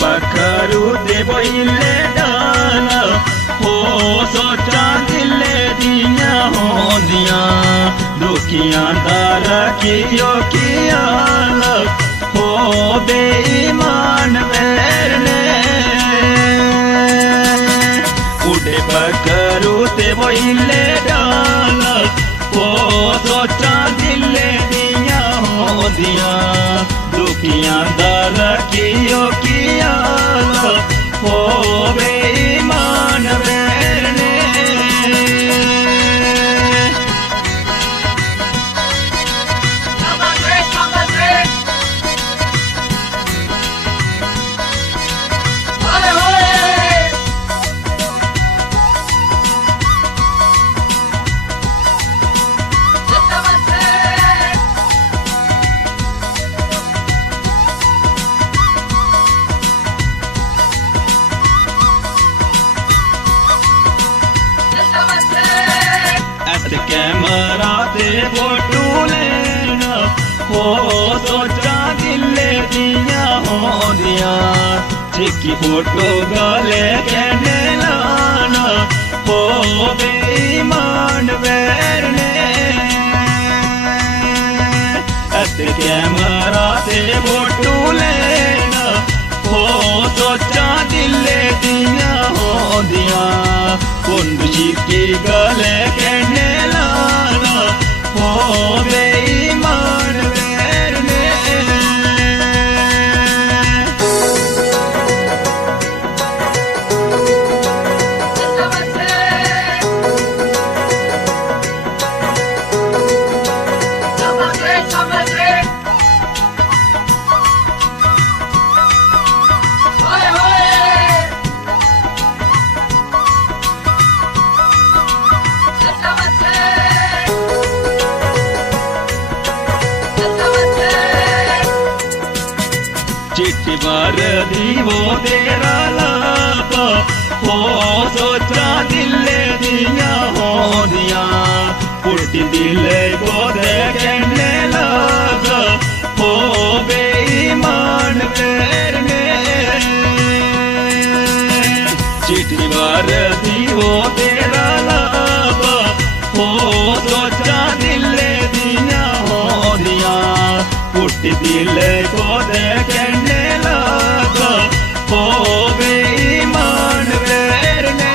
पखरू देव इले डाला हो सोचा दिले दिया होंदिया दुखियां दारा कियो कियाल हो बेईमान मेरने उड़े पखरू देव इले डाला हो सोचा दिले दिया होंदिया दुखियां दारा कियो कियाल हो बेईमान मेरने कैमरा ते फोटो लेना हो सोचा दिले दिया होंदिया चिकी फोटो गले कहने लाना हो बेईमान मेरने कैमरा ते फोटो लेना हो सोचा दिले दिया होंदिया कुंडली की गले कहने लाना हो बेईमान मेरने चिट्ठी बार दीवो तेरा लाप हो सोचा दिले दिया होंदिया पुट्टी दिले को देखने लगा हो बेईमान मेरने चिट्ठी बार दीवो तेरा लाप हो सोचा दिले दिया होंदिया पुट्टी दिले को देखने लगा हो बेईमान मेरने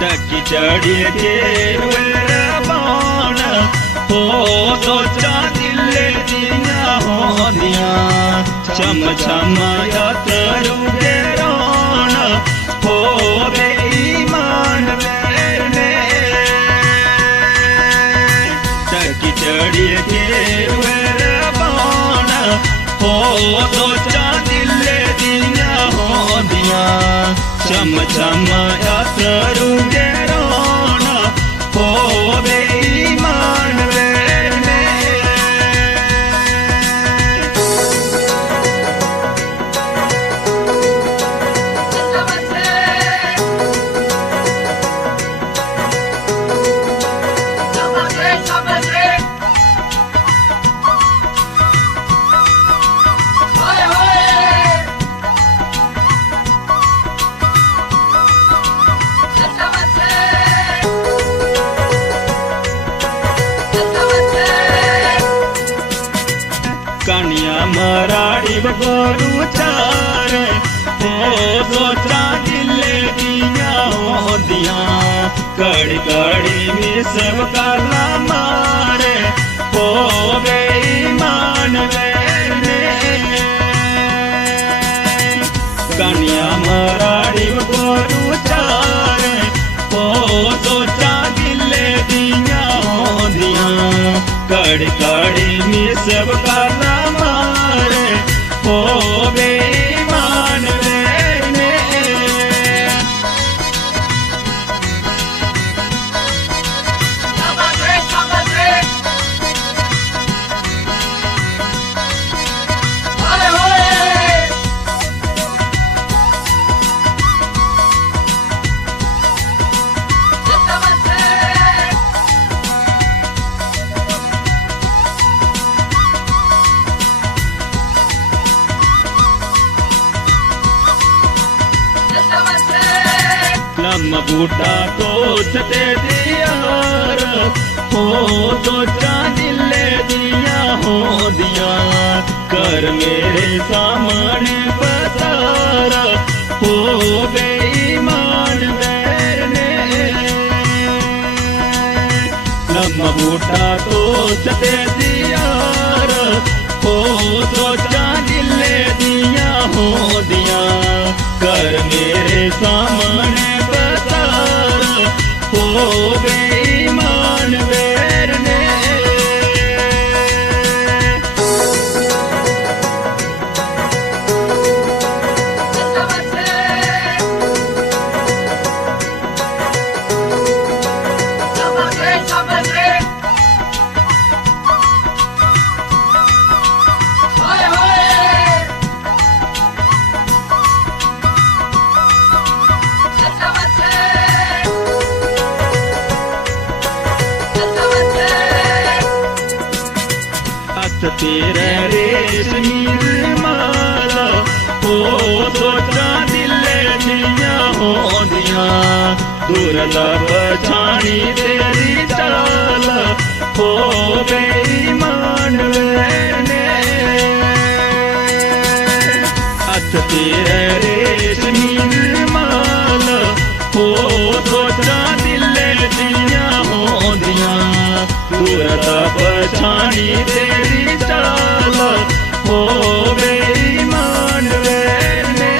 टकी चढ़ी के बाण हो सोचा दिले दिया होंदिया चम चम यात्रु के रोण हो बेईमान मेरने टकी चढ़ी के बाण हो सोचा दिले दिया होंदिया चम चम यात्रु के रोण हो बेईमान मेरने कनिया मराड़ी बगोरू चार हो सोचा दिले दिया होंदिया कड़ी कड़ी में सब काला मारे हो गए कड़ी कड़ी में सब काला मारे हो बेईमान वेरने लम्मा बूटा तो सते दियार हो तो चांदिले दिया हो दिया कर मेरे सामने बसारा हो बेईमान वेरने लम्मा बूटा तो सते दियार हो तो चांदिले दिया हो दिया कर मेरे सामने हो बेईमान वेरने तेरा रेशमी माला हो तो चांदिले दिया हो दिया दुर्ला पछाणी तेरी चाल हो बेईमान वेरने हथ तेरा रेशमी माला हो तो चांदिले दिया हो दिया दुर्ला पछाणी तेरी हो बेईमान वेरने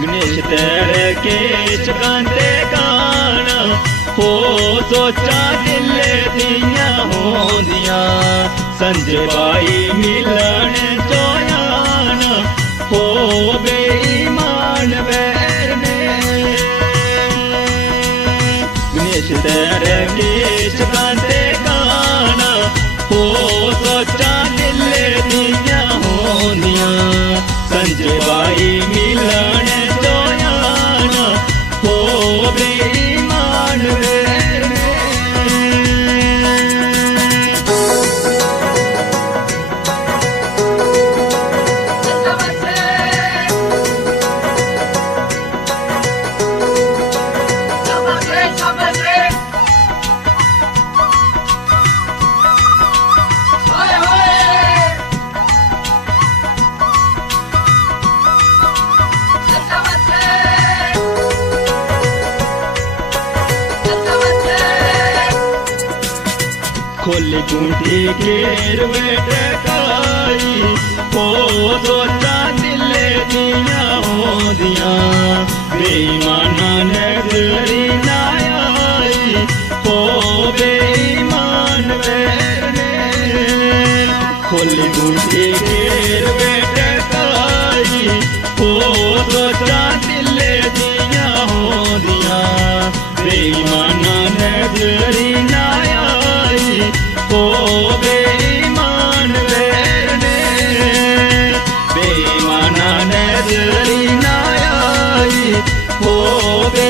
गणेश तेरे केश कांते गाना हो सोचा दिले दिया हो दिया संजय बाई मिलन जोयान हो बेईमान वेरने गणेश तेरे केश कांते गाना हो सोचा दिले दिया हो दिया संजय बाई मिलन हो बेईमान वेरने खोली गुंठी केर बेटकाई हो सोचा दिले दिया हो दिया बेईमाना नजरी नायाई हो बेईमान वेरने खोली गुंठी केर बेटकाई हो सोचा दिले दिया हो दिया बेईमाना नजरी हो बेईमान वेरने बेईमाना नजरी नायाई हो बे